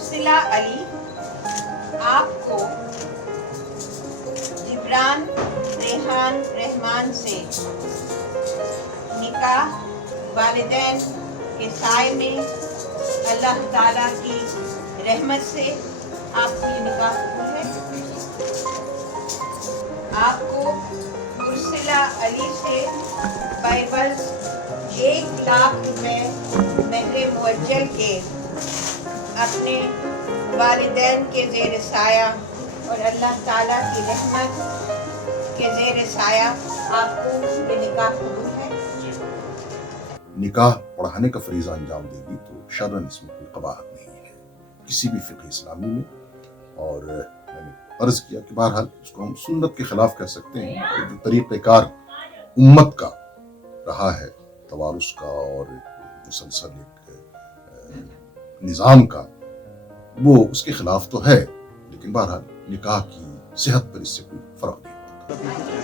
उर्सिला अली आपको जिब्रान रेहान रहमान से निकाह वालिदैन के साए में अल्लाह ताला की रहमत से आपको ये निकाह कबूल है। आपको उर्सिला अली से बाइबल 1 लाख रुपए महरे मुअज्जल के अपने वालिदैन के ज़ेर साया और अल्लाह ताला की रहमत के ज़ेर साया आपको ये निकाह कबूल है। निकाह पढ़ाने का फरीज़ा अंजाम देगी तो शरअन इसमें कोई कबाहत नहीं है किसी भी फ़िक़्ह इस्लामी में। और मैंने अर्ज़ किया कि बहरहाल इसको हम सुन्नत के ख़िलाफ़ कह सकते हैं। और जो तरीक़ेकार उम्मत का रहा है तवारुस का और मुसलसल एक निज़ाम का, वो उसके ख़िलाफ़ तो है, लेकिन बहरहाल निकाह की सेहत पर इससे कोई फ़र्क नहीं पड़ता।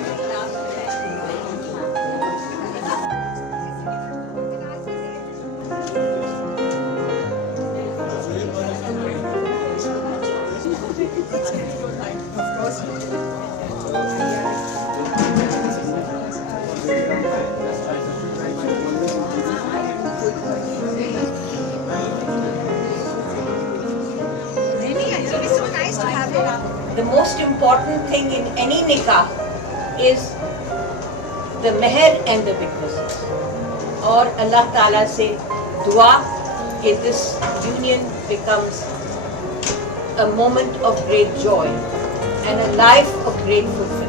The most important thing in any nikah is the meher and the witnesses. और अल्लाह ताला से दुआ कि this union becomes a moment of great joy and a life of great fulfillment.